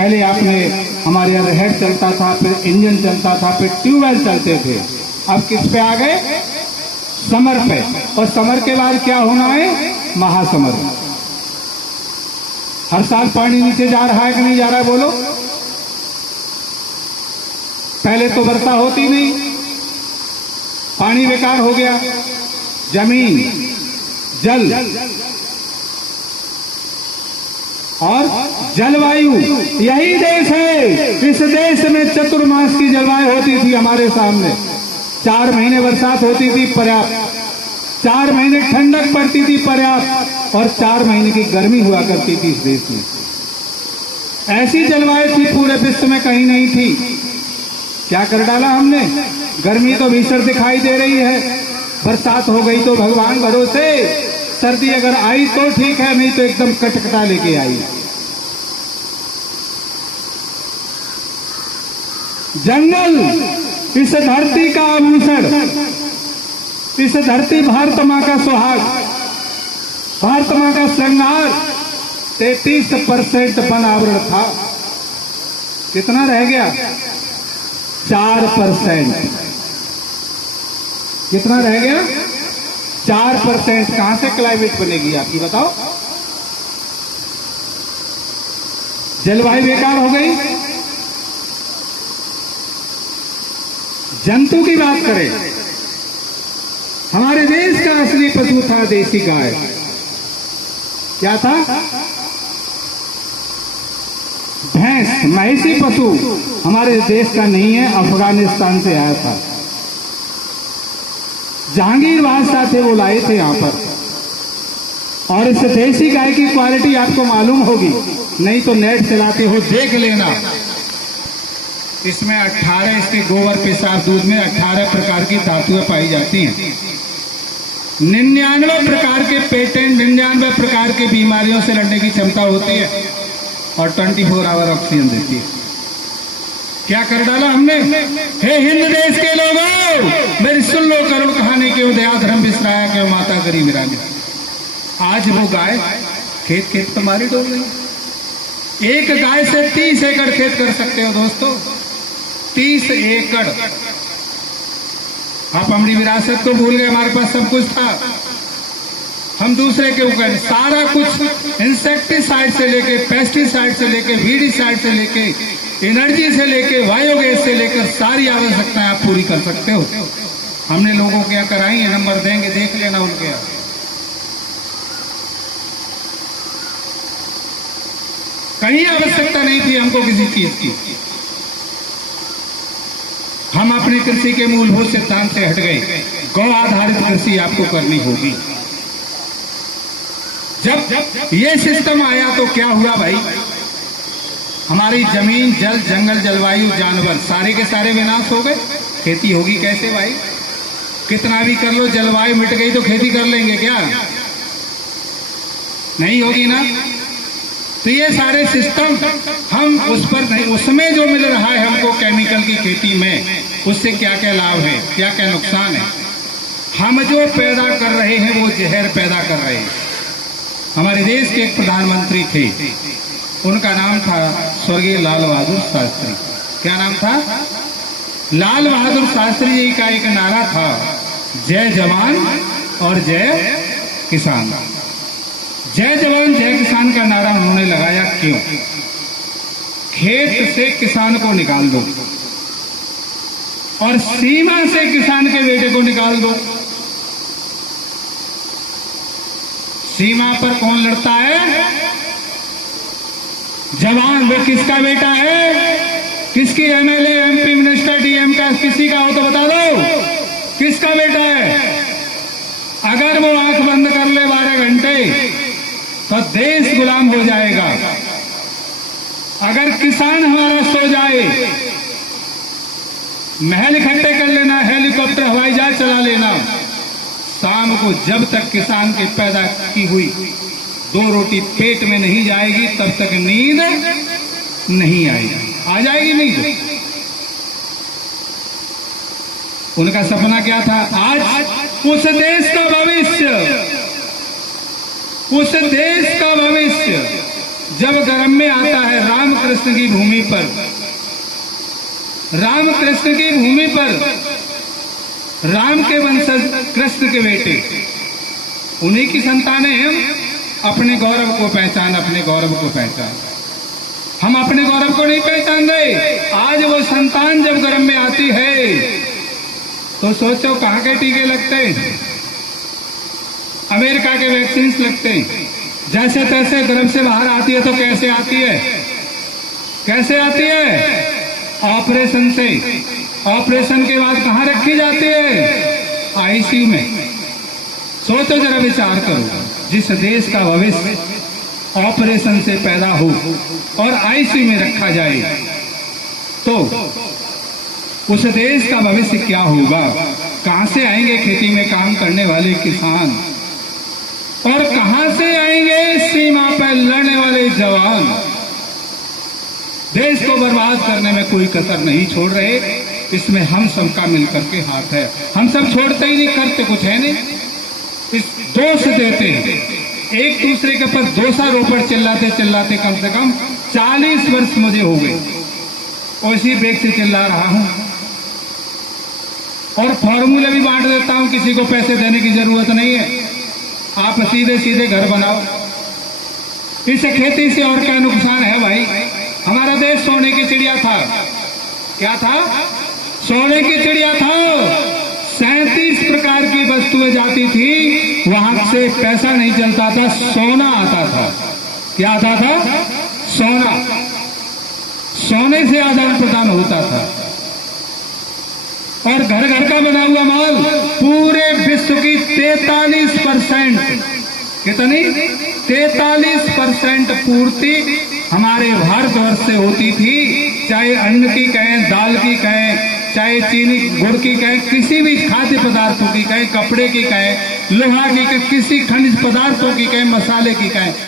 पहले आपने हमारे यहाँ हेड चलता था, फिर इंजन चलता था, फिर ट्यूबवेल चलते थे। अब किस पे आ गए? समर पे। और समर के बाद क्या होना है? महासमर। हर साल पानी नीचे जा रहा है कि नहीं जा रहा है? बोलो। पहले तो वर्षा होती नहीं, पानी बेकार हो गया, जमीन, जल और जलवायु, यही देश है। इस देश में चतुर्मास की जलवायु होती थी हमारे सामने। 4 महीने बरसात होती थी पर्याप्त, 4 महीने ठंडक पड़ती थी पर्याप्त, और 4 महीने की गर्मी हुआ करती थी इस देश में। ऐसी जलवायु थी पूरे विश्व में कहीं नहीं थी। क्या कर डाला हमने? गर्मी तो भीषण दिखाई दे रही है, बरसात हो गई तो भगवान भरोसे, सर्दी अगर आई तो ठीक है, नहीं तो एकदम कटकटा लेके आई। जंगल इस धरती का आभूषण, इस धरती भारत मां का सुहाग, भारत मां का श्रृंगार। 33% वन आवरण था, कितना रह गया? 4%। कितना रह गया? 4%। कहां से क्लाइमेट बनेगी आपकी बताओ? जलवायु बेकार हो गई। जंतु की बात करें, हमारे देश का असली पशु था देसी गाय। क्या था? भैंस, महिषी पशु हमारे देश का नहीं है, अफगानिस्तान से आया था। जहांगीर बादशाह थे, वो लाए थे यहां पर। और इस देसी गाय की क्वालिटी आपको मालूम होगी, नहीं तो नेट चलाते हो देख लेना। इसमें 18 इसके गोबर पेशाब दूध में 18 प्रकार की धातुएं पाई जाती हैं। 99 प्रकार के पेटेंट, 99 प्रकार की बीमारियों से लड़ने की क्षमता होती है, और 24 आवर ऑक्सीजन देती है। क्या कर डाला हमने? हे हिंद देश के लोगों, मेरी सुन लो करुण कहानी, क्यों दया धर्म बिसराया, क्यों माता करी विरानी। आज वो गाय खेत खेत पर मारी डोल गई। एक गाय से 30 एकड़ खेत कर सकते हो दोस्तों, 30 एकड़। आप हमारी विरासत को भूल गए, हमारे पास सब कुछ था, हम दूसरे के ऊपर सारा कुछ, इंसेक्टिसाइड से लेके, पेस्टिसाइड से लेके, वीडिसाइड से लेके, एनर्जी से लेके, बायोगैस से लेकर सारी आवश्यकताएं आप पूरी कर सकते हो। हमने लोगों क्या कराई है, नंबर देंगे, देख लेना उनके यहाँ। कहीं आवश्यकता नहीं थी हमको किसी चीज की। हम अपने कृषि के मूलभूत सिद्धांत से हट गए। गौ आधारित कृषि आपको करनी होगी। जब ये सिस्टम आया तो क्या हुआ भाई? हमारी जमीन, जल, जंगल, जलवायु, जानवर सारे के सारे विनाश हो गए। खेती होगी कैसे भाई? कितना भी कर लो, जलवायु मिट गई तो खेती कर लेंगे क्या? नहीं होगी ना। तो ये सारे सिस्टम हम उस पर नहीं, उसमें जो मिल रहा है हमको केमिकल की खेती में, उससे क्या क्या लाभ है, क्या क्या नुकसान है। हम जो पैदा कर रहे हैं वो जहर पैदा कर रहे हैं। हमारे देश के एक प्रधानमंत्री थे, उनका नाम था स्वर्गीय लाल बहादुर शास्त्री। क्या नाम था? लाल बहादुर शास्त्री जी का एक नारा था, जय जवान और जय किसान। जय जवान जय किसान का नारा उन्होंने लगाया क्यों? खेत से किसान को निकाल दो और सीमा से किसान के बेटे को निकाल दो। सीमा पर कौन लड़ता है? जवान। वो किसका बेटा है? किसकी एमएलए, एमपी, मिनिस्टर, डीएम का किसी का हो तो बता दो, किसका बेटा है? अगर वो आंख बंद कर ले 12 घंटे तो देश गुलाम हो जाएगा। अगर किसान हमारा सो जाए, महल इकट्ठे कर लेना, हेलीकॉप्टर, हवाई जहाज चला लेना, शाम को जब तक किसान के पैदा की हुई 2 रोटी पेट में नहीं जाएगी तब तक नींद नहीं आएगी। आ जाएगी नहीं? उनका सपना क्या था? आज उस देश का भविष्य, उस देश का भविष्य जब गर्म में आता है रामकृष्ण की भूमि पर, रामकृष्ण की भूमि पर राम के वंशज कृष्ण के बेटे, उन्हीं की संतानें हम अपने गौरव को पहचान, अपने गौरव को पहचान। हम अपने गौरव को नहीं पहचान रहे। आज वो संतान जब गर्भ में आती है तो सोचो कहाँ के टीके लगते हैं, अमेरिका के वैक्सीन लगते हैं। जैसे तैसे गर्भ से बाहर आती है तो कैसे आती है, कैसे आती है? ऑपरेशन से। ऑपरेशन के बाद कहाँ रखी जाती है? आईसीयू में। सोचो जरा, विचार करो, जिस देश का भविष्य ऑपरेशन से पैदा हो और आईसीयू में रखा जाए तो उस देश का भविष्य क्या होगा? कहां से आएंगे खेती में काम करने वाले किसान, और कहां से आएंगे सीमा पर लड़ने वाले जवान? देश को बर्बाद करने में कोई कसर नहीं छोड़ रहे। इसमें हम सबका मिलकर के हाथ है। हम सब छोड़ते ही नहीं, करते कुछ है नहीं, इस दोष देते हैं एक दूसरे के ऊपर। दोषारोपण चिल्लाते चिल्लाते कम से कम 40 वर्ष मुझे हो गए, उसी बेग से चिल्ला रहा हूं। और फॉर्मूले भी बांट देता हूं, किसी को पैसे देने की जरूरत नहीं है, आप सीधे सीधे घर बनाओ। इस खेती से और क्या नुकसान है भाई? हमारा देश सोने की चिड़िया था। क्या था? सोने की चिड़िया था। 37 प्रकार की वस्तुएं जाती थी, वहां से पैसा नहीं चलता था, सोना आता था। क्या आता था? सोना। सोने से आदान प्रदान होता था। और घर घर का बना हुआ माल पूरे विश्व की 43%, कितनी? 43% पूर्ति हमारे भारतवर्ष से होती थी। चाहे अन्न की कहें, दाल की कहें, चाहे चीनी गुड़ की कहें, किसी भी खाद्य पदार्थों की कहें, कपड़े की कहें, लोहा की कहें, किसी खनिज पदार्थों की कहें, मसाले की कहें,